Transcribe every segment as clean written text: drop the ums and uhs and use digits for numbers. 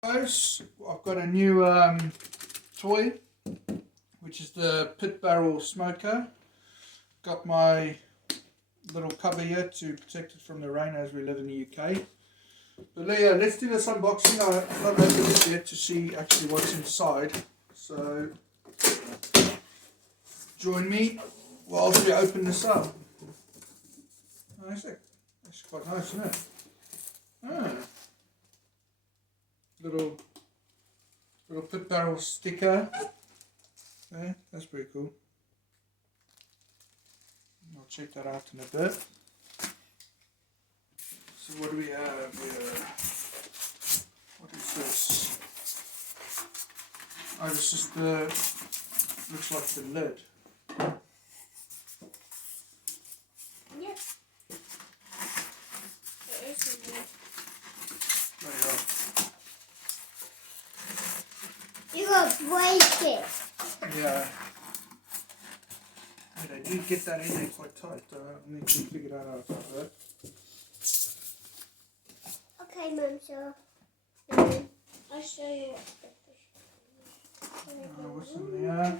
Guys, I've got a new toy, which is the pit barrel smoker. Got my little cover here to protect it from the rain as we live in the UK. But yeah, let's do this unboxing. I've not opened it yet to see actually what's inside. So join me whilst we open this up. Oh, that's quite nice, isn't it? Ah. Little pit barrel sticker. Okay, that's pretty cool. I'll check that out in a bit. So what do we have here? What is this? Oh, this is the, looks like the lid. Yep. It is a lid. There you are. You gotta break it. Yeah. But I do get that in there quite tight. I need to figure that out a bit. Okay, Mum, so I'll show you. What's in there?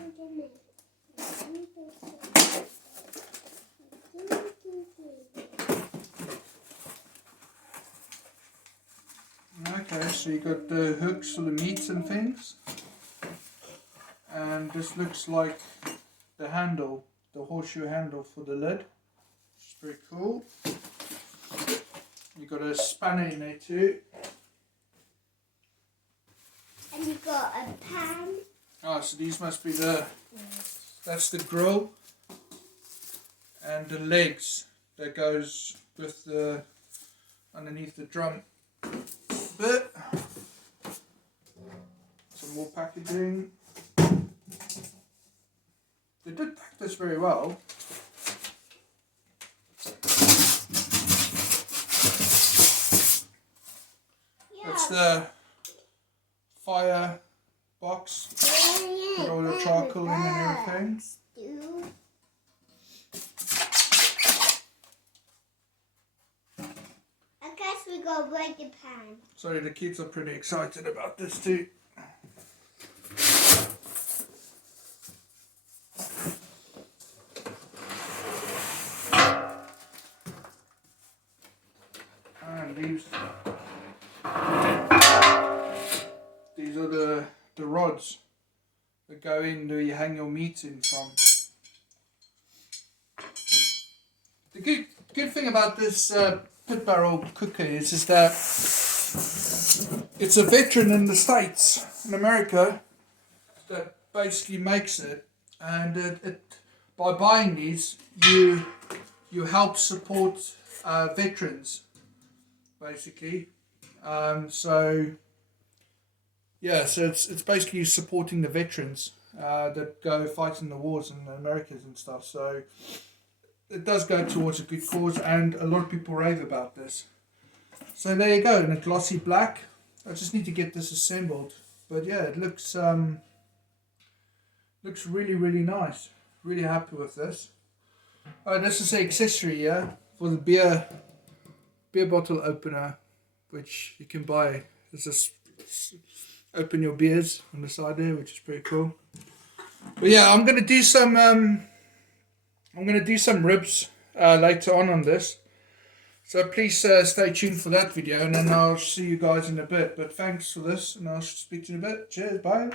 Okay, so you got the hooks for the meat and things. And this looks like the handle, the horseshoe handle for the lid, which is pretty cool. You got a spanner in there too. And you got a pan. Ah, so these must be the, that's the grill. And the legs that goes with the, underneath the drum bit. Some more packaging. They did pack this very well. Yeah. That's the fire box. Put all the charcoal in and everything. I guess we go break the pan. Sorry, the kids are pretty excited about this too. And these are the rods that go in where you hang your meat in from. The good thing about this pit barrel cooker is that it's a veteran in the States, in America, that basically makes it, and it by buying these you help support veterans, basically. So it's basically supporting the veterans that go fight in the wars in the Americas and stuff. So it does go towards a good cause, and a lot of people rave about this. So there you go, in a glossy black. I just need to get this assembled, but yeah, it looks really, really nice. Really happy with this. This is the accessory here for the beer bottle opener, which you can buy. It's just open your beers on the side there, which is pretty cool. But yeah, I'm gonna do some ribs later on this. So please stay tuned for that video, and then I'll see you guys in a bit. But thanks for this, and I'll speak to you in a bit. Cheers, bye.